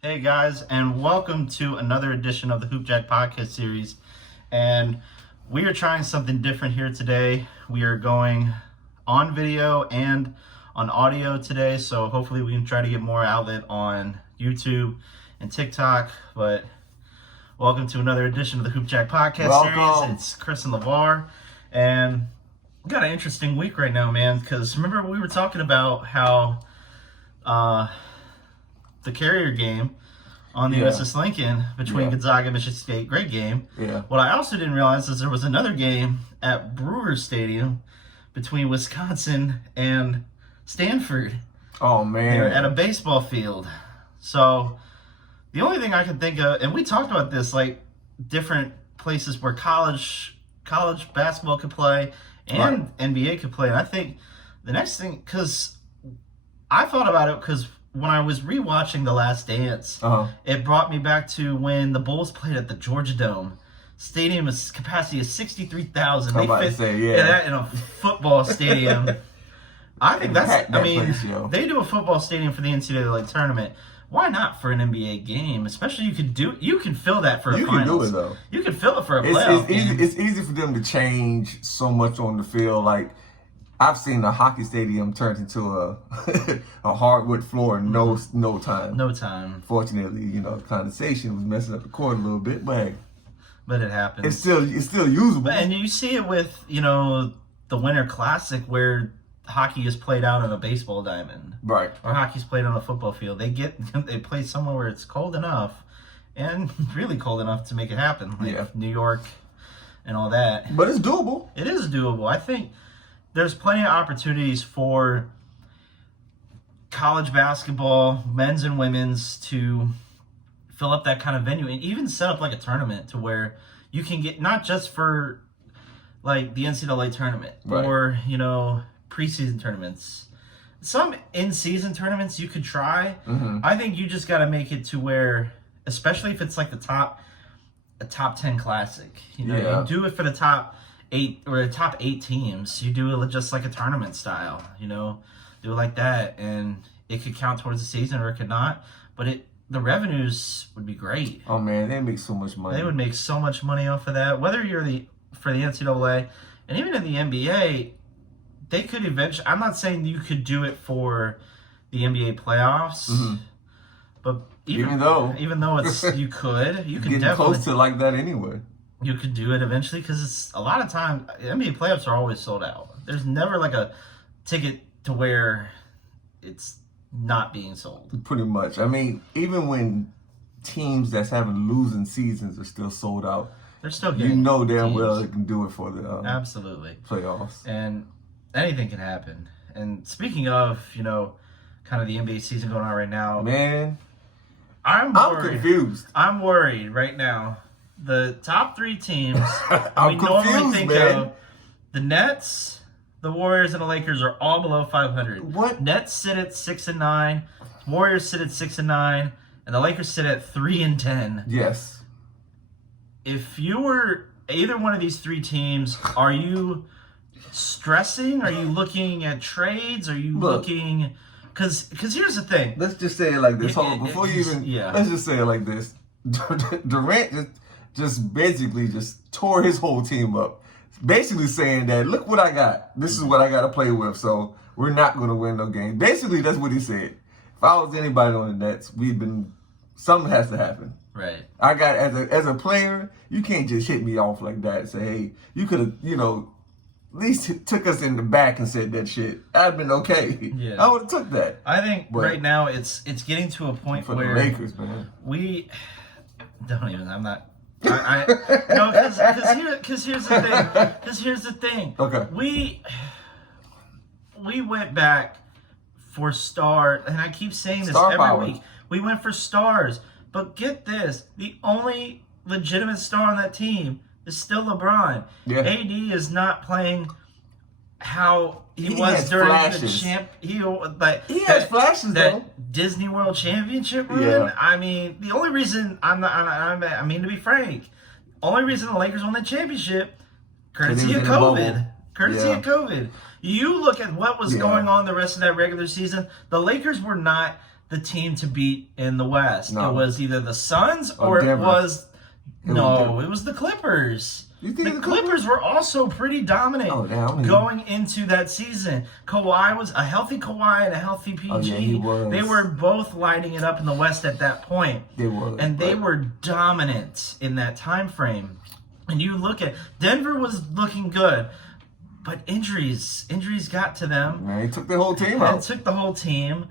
Hey guys, and welcome to another edition of the Hoop Jack podcast series. And we are trying something different here today. We are going on video and on audio today, so hopefully we can try to get more outlet on YouTube and TikTok. But welcome to another edition of the Hoop Jack podcast series. It's Chris and LeVar, and we got an interesting week right now, man, because remember we were talking about how the Carrier game on the USS Lincoln between Gonzaga and Michigan State, great game. Yeah. What I also didn't realize is there was another game at Brewers Stadium between Wisconsin and Stanford. Oh, man. They're at a baseball field. So the only thing I can think of, and we talked about this, like different places where college basketball could play and NBA could play. And I think the next thing, because I thought about it because when I was rewatching The Last Dance, it brought me back to when the Bulls played at the Georgia Dome. Stadium is capacity is 63,000. They fit that in a football stadium. I think they do a football stadium for the NCAA tournament. Why not for an NBA game? Especially you can fill that for a finals. You can do it though. You can fill it for a playoff game. It's easy for them to change so much on the field. Like I've seen a hockey stadium turned into a hardwood floor in no time. No time. Fortunately, condensation was messing up the court a little bit, but it happens. It's still usable. And you see it with the Winter Classic where hockey is played out on a baseball diamond, right? Or hockey's played on a football field. They play somewhere where it's cold enough, and really cold enough to make it happen, like New York and all that. But it's doable. It is doable. I think there's plenty of opportunities for college basketball, men's and women's, to fill up that kind of venue and even set up like a tournament to where you can get not just for like the NCAA tournament or preseason tournaments. Some in-season tournaments you could try. I think you just got to make it to where, especially if it's like a top 10 classic, you do it for the top 8 or the top 8 teams. You do it just like a tournament style, do it like that, and it could count towards the season or it could not. But the revenues would be great. Oh man, they make so much money. They would make so much money off of that. Whether you're for the NCAA and even in the NBA, they could eventually. I'm not saying you could do it for the NBA playoffs, but even though it's you could get close to like that anyway. You could do it eventually because it's a lot of time. NBA playoffs are always sold out. There's never like a ticket to where it's not being sold. Pretty much. I mean, even when teams that's having losing seasons are still sold out, they're still getting damn well they can do it for the absolutely playoffs. And anything can happen. And speaking of, kind of the NBA season going on right now, man, I'm confused. I'm worried right now. The top 3 teams I'm we normally think man. of, the Nets, the Warriors, and the Lakers are all below 500. What? Nets sit at 6-9, Warriors sit at 6-9, and the Lakers sit at 3-10. Yes. If you were either one of these 3 teams, are you stressing? Are you looking at trades? Are you looking? Because here's the thing. Let's just say it like this. Hold on, before you even. Let's just say it like this. Durant just basically just tore his whole team up. Basically saying that, look what I got. This is what I got to play with, so we're not going to win no game. Basically, that's what he said. If I was anybody on the Nets, something has to happen. Right. I got, as a player, you can't just hit me off like that and say, hey, you could have, at least took us in the back and said that shit. I'd been okay. Yeah. I would have took that. I think right now it's getting to a point for where the Lakers, man. We don't even. I'm not. Because here's the thing. Okay. We went back for stars, and I keep saying this every week. We went for stars, but get this: the only legitimate star on that team is still LeBron. Yeah. AD is not playing how he was during flashes. the champ. He has flashes though. Disney World Championship run. Yeah. I mean, the only reason I mean, to be frank, only reason the Lakers won the championship, courtesy of COVID. Courtesy of COVID. You look at what was going on the rest of that regular season. The Lakers were not the team to beat in the West. No. It was either the Suns or Denver. it was the Clippers. You think The Clippers were also pretty dominant going into that season. Kawhi was a healthy Kawhi and a healthy PG. Oh, yeah, he was. They were both lighting it up in the West at that point. They were. And they were dominant in that time frame. And you look at Denver was looking good, but injuries got to them. Man, he took the whole team out. It took the whole team.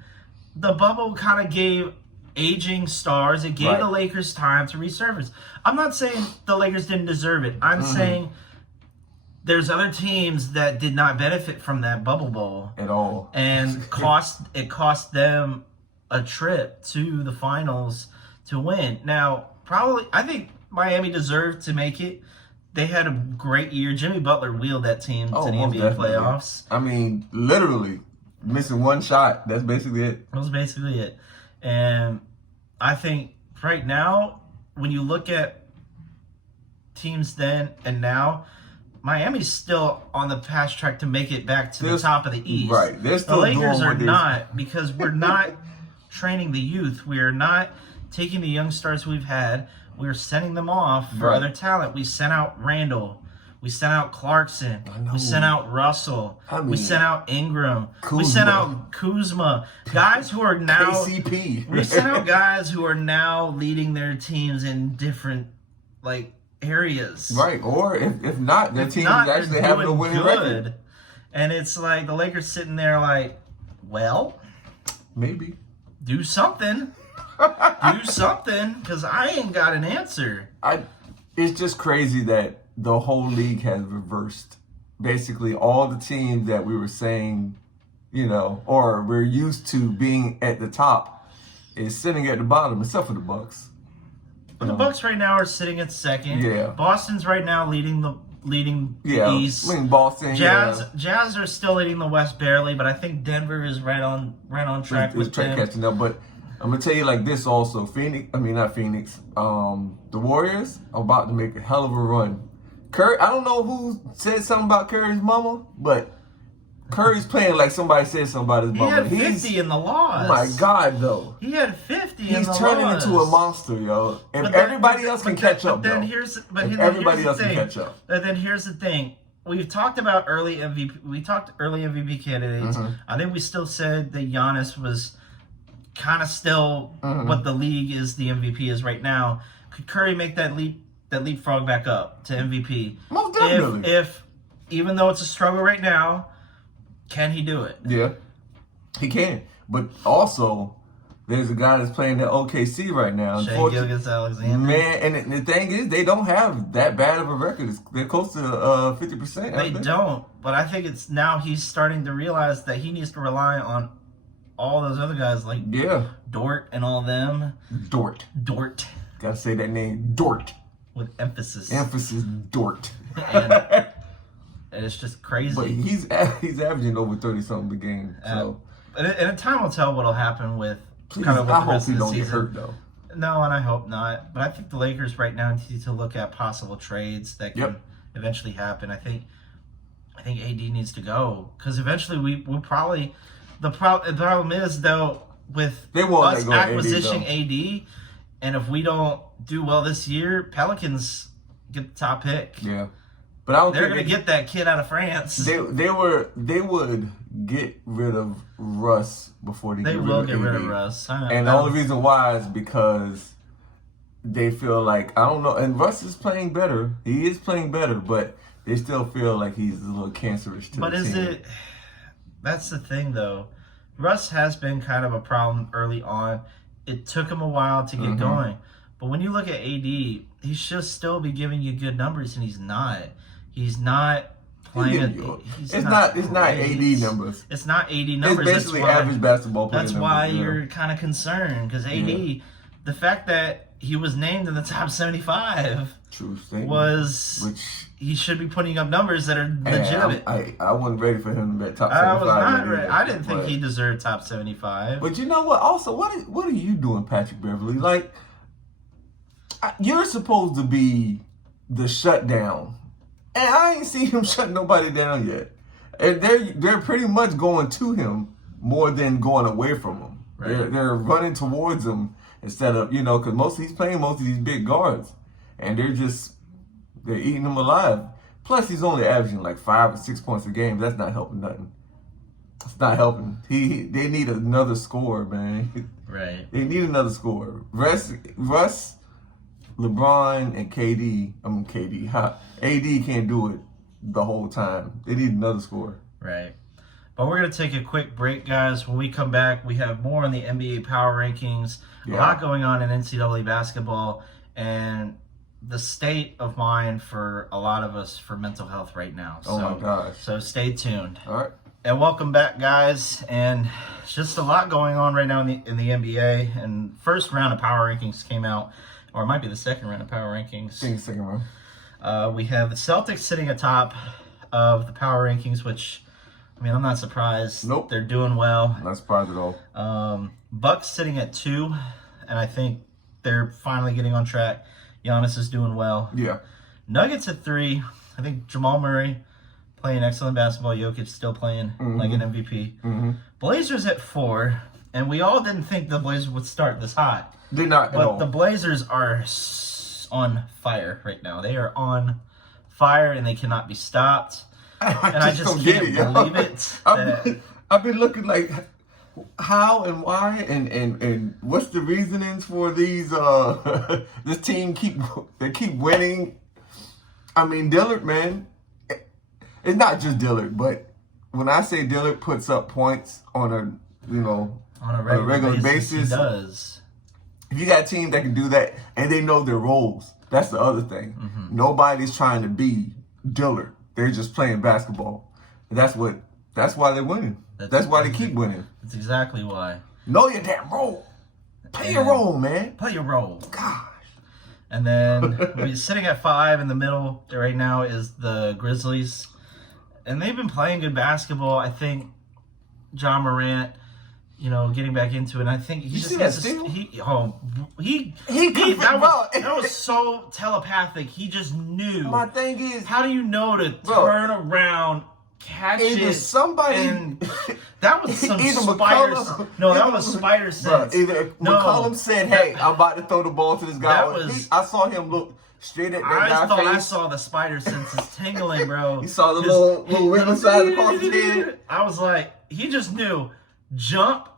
The bubble kind of gave aging stars. It gave the Lakers time to resurface. I'm not saying the Lakers didn't deserve it. I'm saying there's other teams that did not benefit from that bubble bowl at all, and it cost them a trip to the finals to win. Now, I think Miami deserved to make it. They had a great year. Jimmy Butler wheeled that team to the NBA playoffs. I mean, literally missing one shot. That's basically it. That was basically it. And I think right now, when you look at teams then and now, Miami's still on the fast track to make it back to the top of the East. Right. They're still the Lakers are not, because we're not training the youth. We're not taking the young stars we've had. We're sending them off for other talent. We sent out Randall. We sent out Clarkson. We sent out Russell. We sent out Ingram. Kuzma. We sent out Kuzma. Guys who are now KCP. We sent out guys who are now leading their teams in different areas. Right. Or if not, their team is actually having a winning record. And it's like the Lakers sitting there like, well, maybe do something. Do something, because I ain't got an answer. It's just crazy that the whole league has reversed. Basically, all the teams that we were saying, or we're used to being at the top, is sitting at the bottom, except for the Bucks. But the Bucks right now are sitting at second. Yeah. Boston's right now leading the East. I mean, Boston. Jazz are still leading the West barely, but I think Denver is right on track with them. Catching up, but I'm gonna tell you like this also. Not Phoenix. The Warriors are about to make a hell of a run. Curry, I don't know who said something about Curry's mama, but Curry's playing like somebody said something about his mama. He had 50 in the loss. Oh my God, though. He had 50 in the loss. He's turning into a monster, yo. If everybody else can catch up, though. Everybody else can catch up. But then here's the thing. We've talked about early MVP. We talked early MVP candidates. I think we still said that Giannis was kind of still what the league is, the MVP is right now. Could Curry make that leapfrog back up to MVP? Most definitely. If even though it's a struggle right now, can he do it? Yeah, he can. But also, there's a guy that's playing at OKC right now. Shai Gilgeous-Alexander. Man, and the thing is, they don't have that bad of a record. They're close to 50%. They don't. But I think it's now he's starting to realize that he needs to rely on all those other guys like Dort and all them. Dort. Gotta say that name, Dort. With emphasis. Dort. And it's just crazy. But he's averaging over 30-something a game. So. And time will tell what'll happen with Please, kind of I hope he don't get hurt, though. No, and I hope not. But I think the Lakers right now need to look at possible trades that can eventually happen. I think AD needs to go because eventually we'll probably. The problem is though with us acquisitioning AD, and if we don't do well this year, Pelicans get the top pick. Yeah, but I don't they're going to get that kid out of France. They would get rid of Russ before they get rid of Russ. And the only reason why is because they feel like, I don't know, and Russ is playing better. He is playing better, but they still feel like he's a little cancerous to the team. That's the thing, though. Russ has been kind of a problem early on. It took him a while to get going. But when you look at AD, he should still be giving you good numbers, and he's not. He's not playing. It's not AD numbers. It's not AD numbers. It's basically average basketball player. That's why you're kind of concerned, because AD, the fact that he was named in the top 75 he should be putting up numbers that are legitimate. I wasn't ready for him to be top 75. I was not ready. I didn't think he deserved top 75. But you know what? Also, what are you doing, Patrick Beverly? Like, you're supposed to be the shutdown, and I ain't seen him shut nobody down yet. And they're pretty much going to him more than going away from him. Right. They're running towards him instead of, because he's playing most of these big guards, and they're eating him alive. Plus, he's only averaging like 5 or 6 points a game. That's not helping nothing. It's not helping. They need another scorer, man. Right. They need another scorer. Russ, LeBron, and AD can't do it the whole time. They need another scorer. Right. But we're going to take a quick break, guys. When we come back, we have more on the NBA Power Rankings. Yeah. A lot going on in NCAA basketball, and the state of mind for a lot of us for mental health right now. Oh, my gosh. So stay tuned. All right. And welcome back, guys. And it's just a lot going on right now in the NBA. And first round of Power Rankings came out, or it might be the second round of Power Rankings. I think second round. We have the Celtics sitting atop of the Power Rankings, which, I mean, I'm not surprised. Nope. They're doing well. Not surprised at all. Bucks sitting at 2, and I think they're finally getting on track. Giannis is doing well. Yeah. Nuggets at 3. I think Jamal Murray playing excellent basketball. Jokic still playing like an MVP. Mm-hmm. Blazers at 4, and we all didn't think the Blazers would start this hot. They're not at all. But the Blazers are on fire right now. They are on fire, and they cannot be stopped. I just can't believe it. I've been looking like how and why and what's the reasonings for these this team keep winning. I mean, Dillard, man, it's not just Dillard, but when I say Dillard puts up points on a regular basis, he does. If you got a team that can do that and they know their roles, that's the other thing. Mm-hmm. Nobody's trying to be Dillard. They're just playing basketball. That's why they're winning. That's why they keep winning. That's exactly why. Know your damn role. Play your role, man. Play your role. Gosh. And then we're sitting at 5 in the middle right now is the Grizzlies. And they've been playing good basketball. I think John Morant, getting back into it. And I think he just gets that was so telepathic. He just knew. My thing is, how do you know to turn around, catch it? Somebody, and that was some spider. That was spider sense. McCollum said, "Hey, I'm about to throw the ball to this guy." I saw him look straight at that guy's face. I saw the spider senses tingling, bro. You saw the little wiggle side across his head. I was like, he just knew. Jump.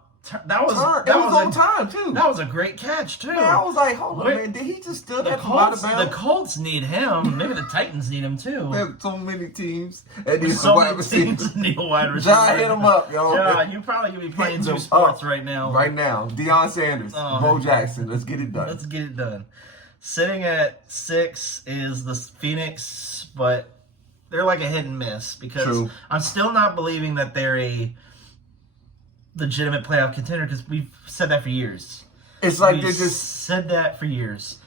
That was on time too. That was a great catch too. Man, I was like, hold on, man, did he just steal that from out of bounds? The Colts need him. Maybe the Titans need him too. There are so many teams that need so wide many receivers. teams need a wide receiver. John, hit him up, yo. John, you probably could be playing 2 sports right now. Right now, Deion Sanders, Bo Jackson. Let's get it done. Let's get it done. Sitting at 6 is the Phoenix, but they're like a hit and miss because I'm still not believing that they're a legitimate playoff contender because we've said that for years. It's like they just said that for years.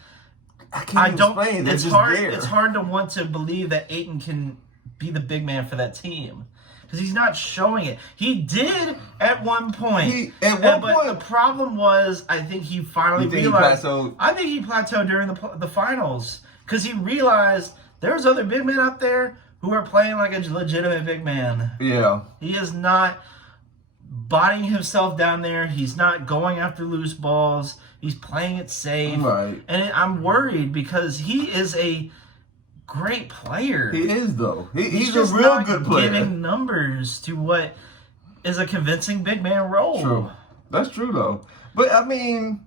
I don't explain. It's hard. It's hard to want to believe that Ayton can be the big man for that team because he's not showing it. He did at one point. But the problem was, I think he finally realized. I think he plateaued during the finals because he realized there's other big men out there who are playing like a legitimate big man. Yeah, he is not bodying himself down there. He's not going after loose balls. He's playing it safe. Right. And I'm worried because he is a great player. He is, though. He's a real good player. Giving numbers to what is a convincing big man role. True. That's true, though. But, I mean,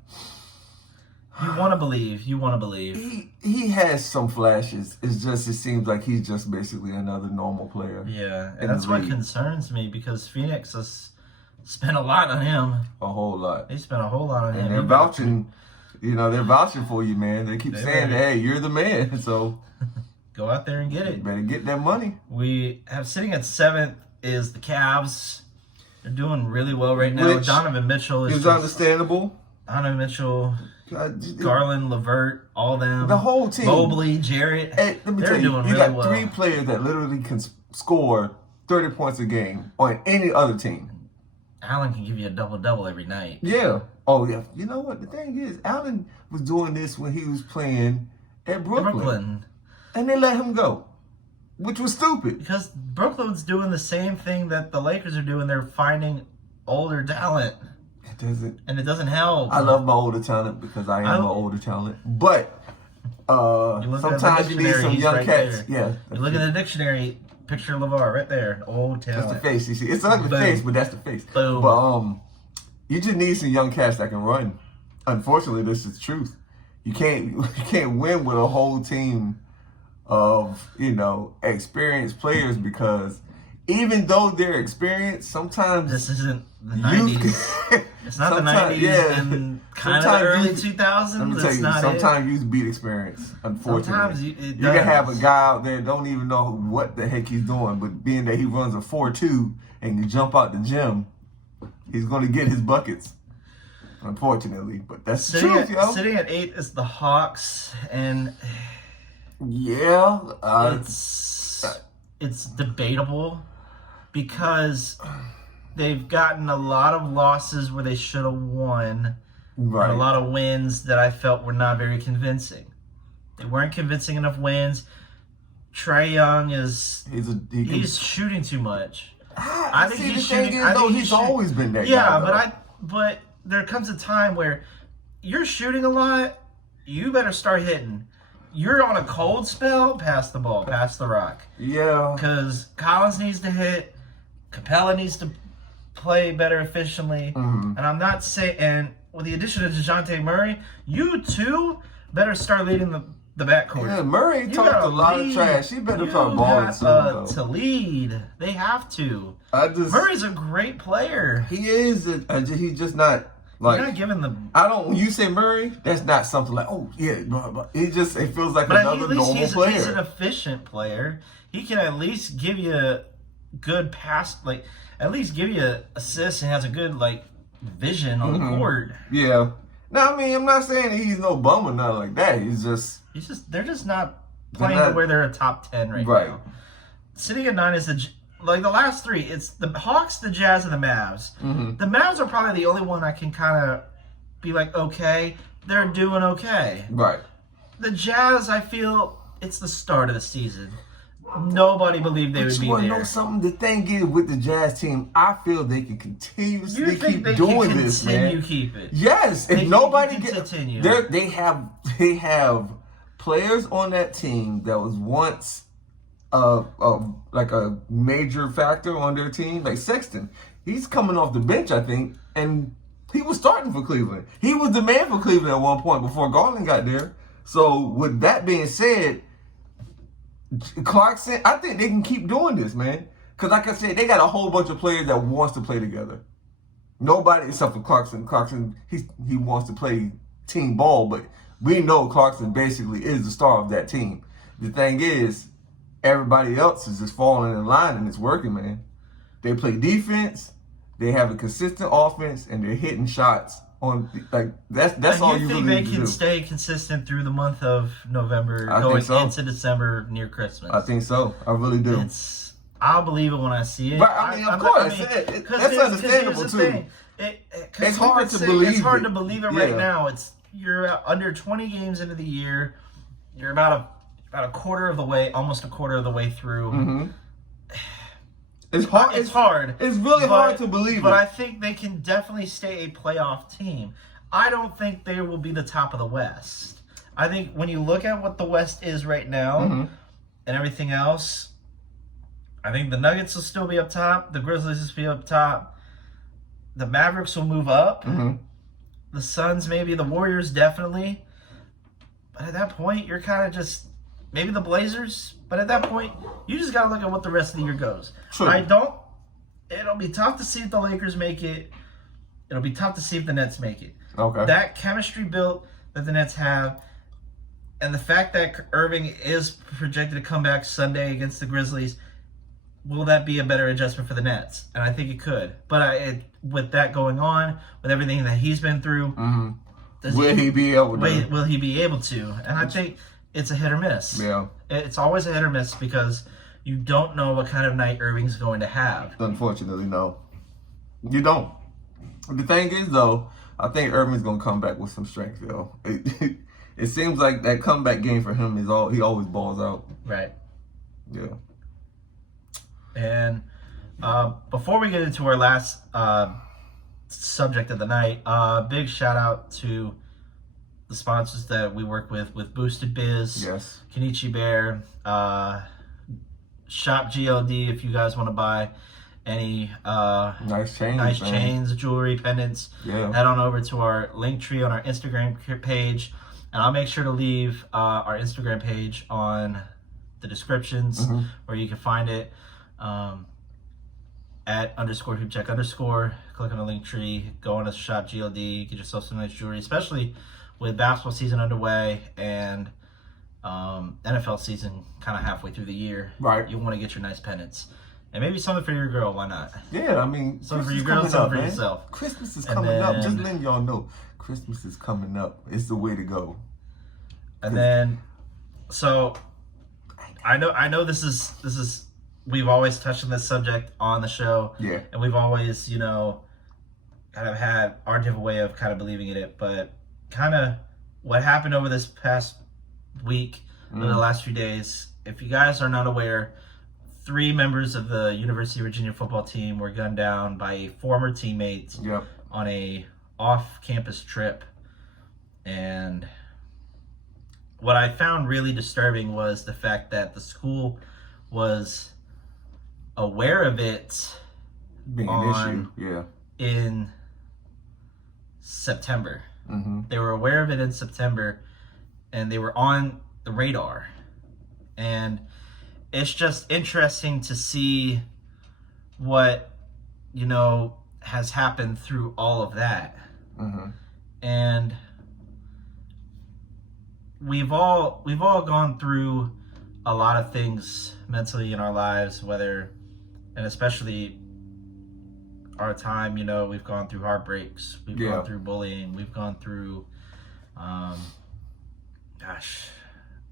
you want to believe. You want to believe. He has some flashes. It seems like he's just basically another normal player. Yeah. And that's what concerns me because Phoenix is spent a lot on him. A whole lot. They spent a whole lot on him. And they're vouching, they're vouching for you, man. They keep saying, hey, you're the man. So go out there and get it. You better get that money. We have sitting at 7th is the Cavs. They're doing really well right now. Donovan Mitchell is understandable. Donovan Mitchell, Garland, LeVert, all them. The whole team. Mobley, Jarrett. Hey, let me tell you, you got 3 players that literally can score 30 points a game on any other team. Allen can give you a double-double every night. Yeah. Oh, yeah. You know what? The thing is, Allen was doing this when he was playing at Brooklyn. And they let him go, which was stupid. Because Brooklyn's doing the same thing that the Lakers are doing. They're finding older talent. It doesn't. And it doesn't help. I love my older talent because I am an older talent. But sometimes you need some young cats. There. Yeah. You look at the dictionary, picture LeVar right there. Old talent. That's the face. You see, it's an ugly face, but that's the face. Boom. But you just need some young cats that can run. Unfortunately, this is the truth. You can't win with a whole team of experienced players because even though they're experienced, sometimes this isn't the 90s. It's not the 90s and kind of the early 2000s. Let me tell you, sometimes you beat experience. Unfortunately, you can have a guy out there that don't even know what the heck he's doing, but being that he runs a 4.2 and you jump out the gym, he's going to get his buckets. Unfortunately, but that's the truth, yo. Sitting at 8 is the Hawks, and it's debatable because they've gotten a lot of losses where they should have won, right? And a lot of wins that I felt were not very convincing. They weren't convincing enough wins. Trae Young he's shooting too much. I think he's shooting. He's always been that guy. Yeah, but there comes a time where you're shooting a lot, you better start hitting. You're on a cold spell, pass the ball, pass the rock. Yeah. Because Collins needs to hit, Capella needs to play better efficiently. Mm-hmm. And I'm not saying, and with the addition of DeJounte Murray, you too better start leading the backcourt. Yeah, Murray talked a lot of trash. He better start balling soon, to lead. They have to. Murray's a great player. He is. He's just not. Like, you're not giving them. When you say Murray, that's not something like, oh yeah, but it feels like another normal player. He's an efficient player. He can at least give you a good pass, at least give you assists and has a good vision on the court. Yeah. No, I mean, I'm not saying that he's no bum or nothing like that. They're just not playing to where they're a top 10 right now. Sitting at 9 is the last three, it's the Hawks, the Jazz, and the Mavs. Mm-hmm. The Mavs are probably the only one I can kind of be like, okay, they're doing okay. Right. The Jazz, I feel it's the start of the season. Nobody believed they would be there. You know something? The thing is with the Jazz team, I feel they can continuously keep doing this, man. You keep it. Yes. If nobody continue. They have players on that team that was once a major factor on their team, like Sexton. He's coming off the bench, I think, and he was starting for Cleveland. He was the man for Cleveland at one point before Garland got there. So with that being said, Clarkson, I think they can keep doing this, man. Because like I said, they got a whole bunch of players that wants to play together. Nobody except for Clarkson. Clarkson, he wants to play team ball, but we know Clarkson basically is the star of that team. The thing is, everybody else is just falling in line and it's working, man. They play defense, they have a consistent offense, and they're hitting shots on that's all you really need to do. You think they can stay consistent through the month of November, going into December near Christmas? I think so. I really do. I'll believe it when I see it. But I mean, of course, that's understandable too. It's hard to believe. It's hard to believe it right now. You're under 20 games into the year. You're about a quarter of the way, almost a quarter of the way through. Mm-hmm. It's hard. It's hard. It's really hard to believe. But I think they can definitely stay a playoff team. I don't think they will be the top of the West. I think when you look at what the West is right now and everything else, I think the Nuggets will still be up top. The Grizzlies will be up top. The Mavericks will move up. Mm-hmm. The Suns, maybe. The Warriors, definitely. But at that point, you're kind of just... Maybe the Blazers, but at that point, you just got to look at what the rest of the year goes. True. It'll be tough to see if the Lakers make it. It'll be tough to see if the Nets make it. Okay. That chemistry built that the Nets have, and the fact that Irving is projected to come back Sunday against the Grizzlies, will that be a better adjustment for the Nets? And I think it could. But with that going on, with everything that he's been through, will he be able to? Will he be able to? And I think it's a hit or miss. Yeah. It's always a hit or miss because you don't know what kind of night Irving's going to have. Unfortunately, no. You don't. The thing is, though, I think Irving's going to come back with some strength, yo. It seems like that comeback game for him he always balls out. Right. Yeah. And before we get into our last subject of the night, big shout out to the sponsors that we work with Boosted Biz, yes, Kenichi Bear, Shop GLD if you guys want to buy any nice chains, jewelry, pendants. Yeah. Head on over to our link tree on our Instagram page, and I'll make sure to leave our Instagram page on the descriptions where you can find it. At _hoopcheck_. Click on the link tree, go on to Shop GLD, get yourself some nice jewelry, especially with basketball season underway and NFL season kind of halfway through the year. Right. You want to get your nice pendants. And maybe something for your girl, why not? Yeah, I mean, something for your girl, something for yourself. Christmas is coming up. Just letting y'all know, Christmas is coming up. It's the way to go. And then, so I know this is we've always touched on this subject on the show. Yeah. And we've always, kind of had our different way of kind of believing in it, but kind of what happened over this past week, over the last few days, if you guys are not aware, 3 members of the University of Virginia football team were gunned down by a former teammate on a off-campus trip. And what I found really disturbing was the fact that the school was aware of it being an issue, in September. They were aware of it in September, and they were on the radar. And it's just interesting to see what, has happened through all of that. And we've all gone through a lot of things mentally in our lives, and especially our time, we've gone through heartbreaks, we've gone through bullying, we've gone through,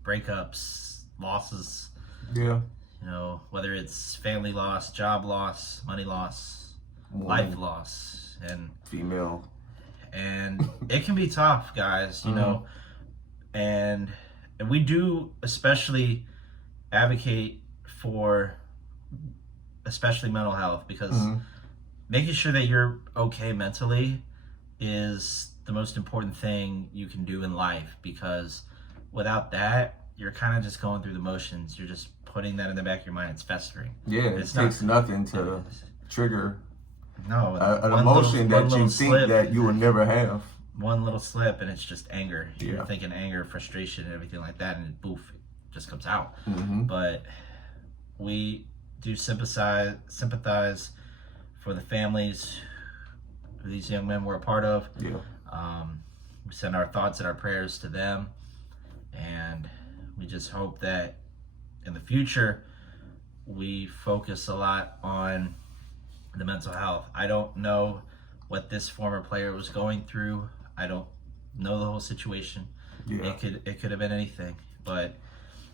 breakups, losses. Yeah. Whether it's family loss, job loss, money loss, life loss, and female. And it can be tough, guys, and we do especially advocate for especially mental health, because making sure that you're okay mentally is the most important thing you can do in life, because without that, you're kind of just going through the motions. You're just putting that in the back of your mind. It's festering. Yeah, it takes nothing to trigger an one emotion that you think that you will never have. One little slip and it's just anger. You're thinking anger, frustration, and everything like that, and poof, it just comes out. But we do sympathize for the families who these young men were a part of. We send our thoughts and our prayers to them, and we just hope that in the future we focus a lot on the mental health. I don't know what this former player was going through. I don't know the whole situation. It could have been anything, but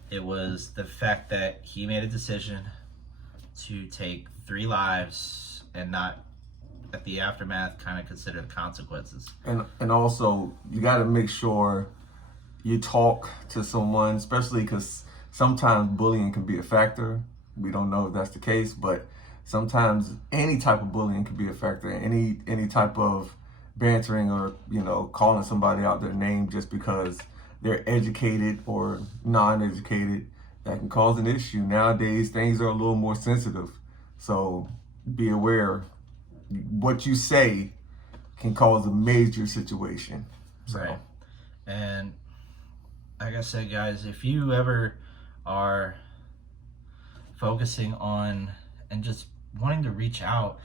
it was the fact that he made a decision to take 3 lives and not, at the aftermath, kind of consider the consequences. And also, you got to make sure you talk to someone, especially because sometimes bullying can be a factor. We don't know if that's the case, but sometimes any type of bullying can be a factor. Any type of bantering or, calling somebody out their name just because they're educated or non-educated, that can cause an issue. Nowadays, things are a little more sensitive. So be aware. What you say can cause a major situation. Right. And like I said, guys, if you ever are focusing on and just wanting to reach out,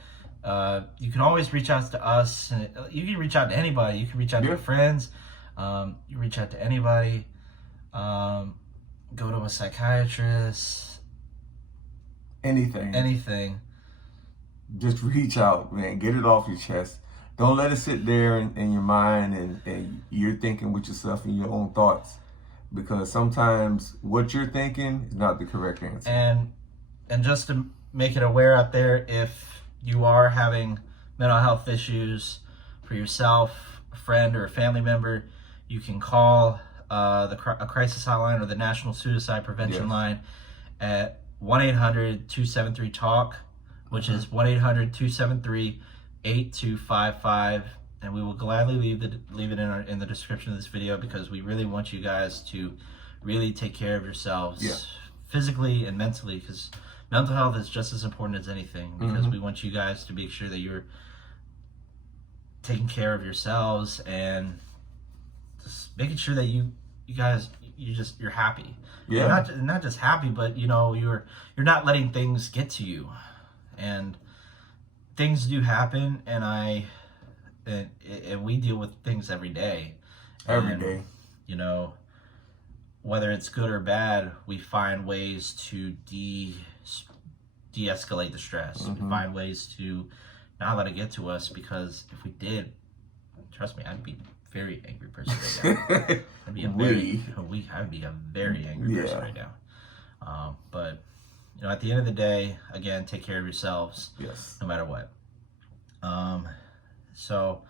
you can always reach out to us. And you can reach out to anybody. You can reach out to your friends. You reach out to anybody. Go to a psychiatrist. Anything. Just reach out, man. Get it off your chest. Don't let it sit there in your mind and you're thinking with yourself and your own thoughts. Because sometimes what you're thinking is not the correct answer. And just to make it aware out there, if you are having mental health issues for yourself, a friend, or a family member, you can call a crisis hotline or the National Suicide Prevention line at 1-800-273-TALK, which is 1-800-273-8692. 8255, and we will gladly leave it in the description of this video, because we really want you guys to really take care of yourselves physically and mentally, because mental health is just as important as anything, because we want you guys to make sure that you're taking care of yourselves and just making sure that you guys, you're happy. Yeah. You're not just happy, but you're not letting things get to you. And things do happen, and we deal with things every day. Every day. Whether it's good or bad, we find ways to de-escalate the stress. We find ways to not let it get to us, because if we did, trust me, I'd be a very angry person right now. I'd be a very angry person right now. But at the end of the day, again, take care of yourselves. Yes. No matter what. So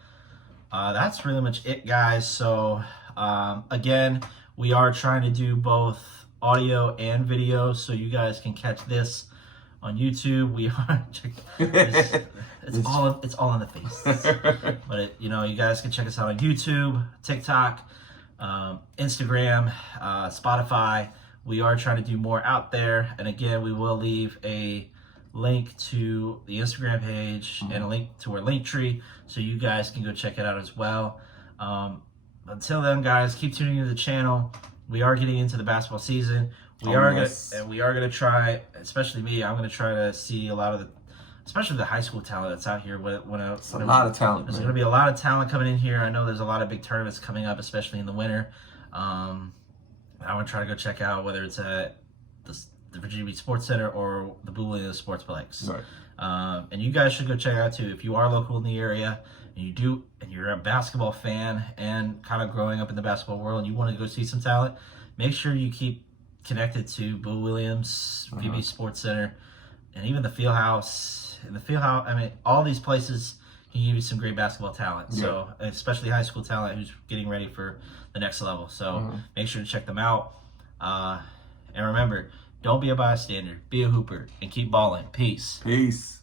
that's really much it, guys. So again, we are trying to do both audio and video, so you guys can catch this on YouTube. We are it's all in the face. But you guys can check us out on YouTube, TikTok, Instagram, Spotify. We are trying to do more out there, and again, we will leave a link to the Instagram page and a link to our link tree, so you guys can go check it out as well. Until then, guys, keep tuning into the channel. We are getting into the basketball season. We are gonna try, especially me. I'm gonna try to see a lot of especially the high school talent that's out here. It's a lot of talent. There's gonna be a lot of talent coming in here. I know there's a lot of big tournaments coming up, especially in the winter. I want to try to go check out whether it's at the Virginia Beach Sports Center or the Blue Williams Sportsplex. Right. And you guys should go check out too if you are local in the area and you're a basketball fan and kind of growing up in the basketball world and you want to go see some talent. Make sure you keep connected to Blue Williams, VB Sports Center, and even the Field House. And the Field House, I mean, all these places can give you some great basketball talent. Yeah. So, especially high school talent who's getting ready for the next level. So, make sure to check them out. And remember, don't be a bystander. Be a hooper and keep balling. Peace. Peace.